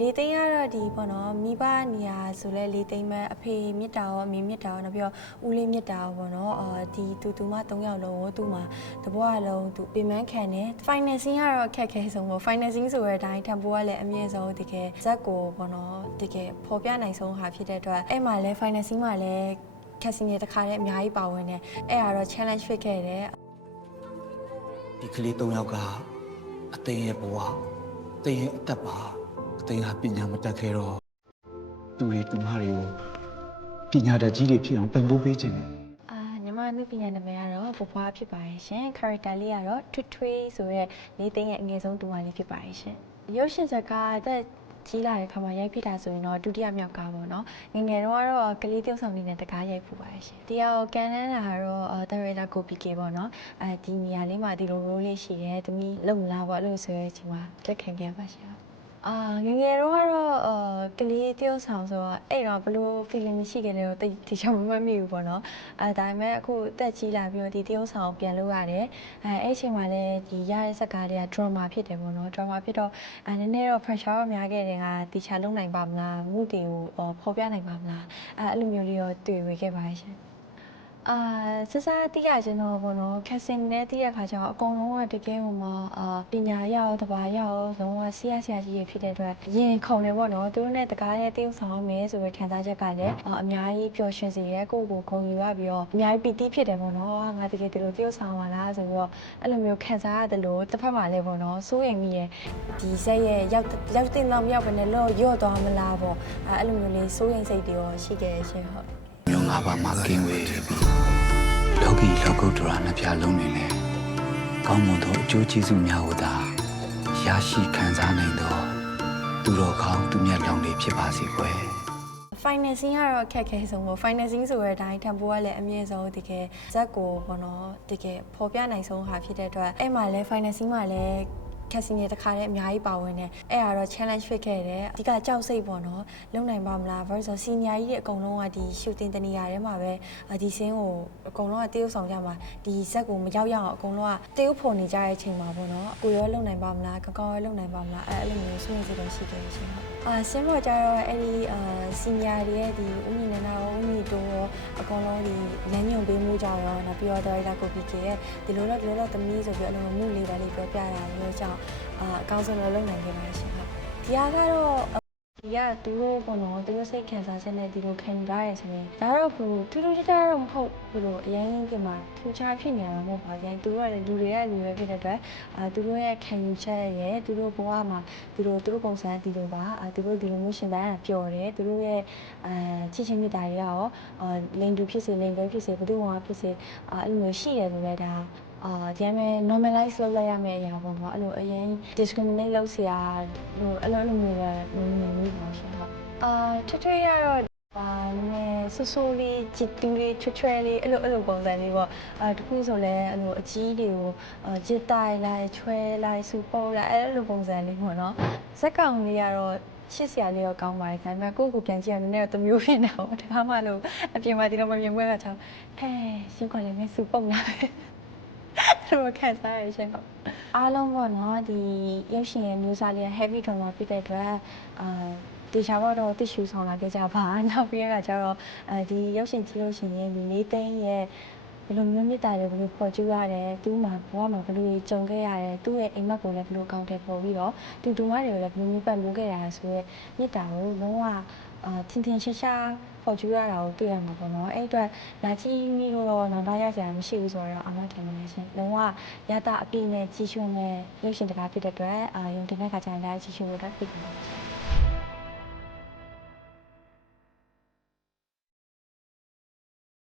လေးသိန်းကတော့ဒီပေါ့နော်မိဘနေရာဆိုလဲလေးသိန်းပဲအဖေမြစ်တာရောအမေမြစ်တာရောနောက်ပြီးတော့ဦးလေးမြစ်တာရောပေါ့နော်ဒီသူမ3ယောက်လုံးကိုသူ့မှာတဘွားလုံးသူပင်မခံတယ် financing ကတော့ခက်ခဲဆုံးပေါ့ financing ဆိုတဲ့အတိုင်းထံပိုးကလည်းအမြင့်ဆုံးတကယ်ဇက်ကိုပေါ့နော်တကယ်ပေါ်ပြနိုင်ဆုံးဟာဖြစ်တဲ့အတွက်အဲ့မှာလဲ financing မှာလဲခက်စင်းရတစ်ခါတည်းအများကြီးပါဝင်တယ်အဲ့ဒါတော့ challenge ဖြစ်ခဲ့တယ်ဒီကလေး3ယောက်ကအသိရဲ့ဘဝအသိရဲ့အသက်ပါအသိဟာပညာမတတ်ခဲ့တော့သူတွေတူမတွေကိုပညာတတ်ကြီးတွေဖြစ်အောင်ပံ့ပိုးပေးခြင်းညီမနုပညာနာမည်ကတော့ဘွားဖြစ်ပါရဲ့ရှင် character လေးကတော့ထွေးဆိုရဲလေးသိန်းရဲ့အငယ်ဆုံးတူမလေးဖြစ်ပါရဲ့ရှင်ရုပ်ရှင်ဇာတ်ကားတဲ့ကြီးလာတဲ့ခါမှာရိုက်ဖြစ်တာဆိုရင်တော့ဒုတိယမြောက်ကားပေါ့နော်ငငယ်တော့ကတော့ကလေးတယောက်ဆောင်နေနဲ့တကားရိုက်ဖူပါရဲ့ရှင်တရားကန်နန်းလာတော့တရေလာကိုပီကေပေါ့နော်ဒီနေရာလေးမှာဒီလို role လေးရှိတယ်တမီးလုံလာပေါ့လို့ဆိုရဲအချိန်မှာတက်ခံခဲ့ပါရှင်ငငယ်တော့ကတော့ကလေးတယောက်ဆောင်ဆိုတော့အဲ့တော့ဘလို့ feeling ရှိခဲ့တယ်တော့တိကျမမှတ်မိဘူးပေါ့နော်ဒါပေမဲ့အခုတက်ကြီးလာပြီးတော့ဒီတယောက်ဆောင်ပြန်လုပ်ရတယ်အဲ့အချိန်မှာလည်းဒီရတဲ့ဇာတ်ကားတွေက drama ဖြစ်တယ်ပေါ့နော် drama ဖြစ်တော့နည်းနည်းတော့ pressure တော့များခဲ့တယ်ကတီချာလုပ်နိုင်ပါမလားမှုတွေကိုဖော်ပြနိုင်ပါမလားအဲ့လိုမျိုးလေးတော့တွေ့ဝေခဲ့ပါရှင်စစတိရချင်းတော့ဘောနော်ခက်စင်နဲ့တိရခါကျတော့အကုန်လုံးကတကယ်ဟိုမှာပညာရအောင်တဘာရအောင်လုံးဝဆရာကြီးတွေဖြစ်တဲ့အတွက်ရင်ခုန်တယ်ပေါ့နော်သူတို့နဲ့တကားရဲ့တယောက်ဆောင်မယ်ဆိုပြီးခံစားချက်ကလည်းအများကြီးပျော်ရွှင်စေရဲကိုကိုခုံယူရပြီးတော့အများကြီးပီတိဖြစ်တယ်ပေါ့နော်ငါတကယ်ဒီလိုတယောက်ဆောင်ပါလားဆိုပြီးတော့အဲ့လိုမျိုးခံစားရတယ်လို့တစ်ဖက်မှာလည်းပေါ့နော်စိုးရိမ်မိရဲ့ဒီဇက်ရဲ့ရောက်တဲ့နောက်မြောက်ပဲနဲ့လော့ရော့သွားမလားပေါ့အဲ့လိုမျိုးလေးစိုးရိမ်စိတ်တွေရောရှိခဲ့ရှင်ဟုတ်မျိုး၅ပါးမှာကင်းဝေးပြီးလောကီလောကုတ္တရာနှစ်ဖြာလုံးနေနဲ့ကောင်းမွန်သောအကျိုးကျေးဇူးများကိုသာရရှိခံစားနိုင်သောသူတော်ကောင်းသူမြတ်လောင်တွေဖြစ်ပါစေကွယ် financing ကတော့ခက်ခဲဆုံးပေါ့ financing ဆိုတဲ့အတိုင်းထံပိုးကလည်းအမြင့်ဆုံးတကယ်ဇက်ကိုပေါ့နော်တကယ်ပေါ်ပြနိုင်ဆုံးဟာဖြစ်တဲ့အတွက်အဲ့မှာလဲ financing မှာလည်းခက်စင်းရတစ်ခါတည်းအများကြီးပါဝင်တယ်အဲ့ဒါတော့ challenge ဖြစ်ခဲ့တယ်အဓိကကြောက်စိတ်ပေါ့နော်လုံနိုင်ပါမလား versus senior ကြီးတွေအကုန်လုံးကဒီ shooting တနေရာထဲမှာပဲဒီစင်းကိုအကုန်လုံးကတရုပ်ဆောင်ကြမှာဒီဇက်ကိုမရောက်ရအောင်အကုန်လုံးကတရုပ်ဖော်နေကြတဲ့အချိန်မှာပေါ့နော်ကိုရောလုံနိုင်ပါမလားကောင်းကောင်းရောလုံနိုင်ပါမလားအဲ့လိုမျိုးစိုးရိမ်စိတ်တွေရှိခဲ့ရှင်ဟုတ်ဆင်းပေါ်ကြတော့အဲ့ဒီ senior တွေရဲ့ဒီဦးမြင့်နေနာရောဦးမြင့်တိုးရောအကုန်လုံးဒီလမ်းညွှန်ပေးမှုကြရောနောက်ပြီးတော့ director ကိုပီကေရဲ့ဒီလိုတော့သမီးဆိုပြီးအဲ့လိုမျိုးလေးပါလေးပြောပြတာမျိုးကြောင့်အကောင်းဆုံးလုပ်နိုင်ခဲ့ပါရှင်ဟုတ်ဒီကတော့ဒီကသူတို့ပေါ့နော်သူတို့စိတ်ခံစားချက်နဲ့ဒီလိုခံစားရဆိုရင်ဒါတော့ဘူးထူးထူးခြားခြားတော့မဟုတ်ဘူးလို့အရင်ကမှထူးခြားဖြစ်နေရမှာမဟုတ်ပါဘူးသူတို့ကလည်းလူတွေကလူပဲဖြစ်တဲ့အတွက်သူတို့ရဲ့ခံယူချက်ရဲ့သူတို့ဘဝမှာသူတို့ပုံစံဒီလိုပါသူတို့ဒီလိုမျိုးရှင်တိုင်းတာပျော်တယ်သူတို့ရဲ့ချစ်ချင်းမြတ်တာတွေရောလိန်တူဖြစ်စေလိန်ပဲဖြစ်စေဘယ်သူမှဖြစ်စေအဲ့လိုမျိုးရှိတယ်လို့လည်းဒါဒီမဲ့ normalize လုပ်လိုက်ရမယ့်အရာပေါ့နော်အဲ့လိုအရင် discriminate လုပ်စရာဟိုအဲ့လိုမျိုးပဲမမြင်ဘူးပါရှင်ဟုတ်ထွေရတော့နည်းနည်းဆိုးလေးချစ်တူလေးချွဲလေးအဲ့လိုပုံစံလေးပေါ့တခုဆိုလဲအဲ့လိုအကြီးတွေကိုချစ်တိုင်လိုက်ချွဲလိုက်စူပေါ်လိုက်အဲ့လိုပုံစံလေးပေါ့နော်ဇက်ကောင်လေးကတော့ရှစ်ဆရာလေးတော့ကောင်းပါတယ်ဒါပေမဲ့ကိုယ့်ကိုပြန်ကြည့်ရနည်းနည်းတော့တမျိုးဖြစ်နေတော့တခါမှလို့အပြင်မှာဒီလိုမမြင်ဘူးကချောင်းဟဲရှင်းခွန်လေးနဲ့စူပုံလာတယ်တော့ခက်စားရရှင်ဟုတ်အားလုံးပေါ့နော်ဒီရုပ်ရှင်ရဲ့မျိုးစားလေး heavy drama ဖြစ်တဲ့အတွက်တေချာတော့တစ်ရှူဆောင်လာခဲ့ကြပါနောက်ပြီးတော့ကျတော့ဒီရုပ်ရှင်ကြည့်လို့ရှိရင်ဒီလေးသိန်းရဲ့ဘယ်လိုမျိုးမြတ်တာတွေဘယ်လိုပေါ်ကျူးရတယ်သူ့မှာဘဝမှာဘယ်လိုကြုံခဲ့ရတယ်သူ့ရဲ့အိမ်မက်ကိုလည်းဘယ်လိုကောင်းတယ်ပေါ်ပြီးတော့တူမတွေကိုလည်းဘယ်လိုမျိုးပတ်လို့ခဲ့ရတာဆိုရဲမြတ်တာကိုလုံးဝထင်ထင်ရှားရှားပေါ်ကျူးရတာကိုတွေ့ရမှာပေါ့နော်အဲ့အတွက်လာကြည့်မိလို့တော့နောက်တော့ရကြမရှိဘူးဆိုတော့အမှန်ထင်ပါတယ်ရှင်လုံးဝရတာအပြည့်နဲ့ကြီးရှုံးနဲ့ရုပ်ရှင်တကားဖြစ်တဲ့အတွက်ယုံတင်တဲ့ခါကျရင်လည်းကြီးရှုံးလို့တော့ဖြစ်ပါတယ်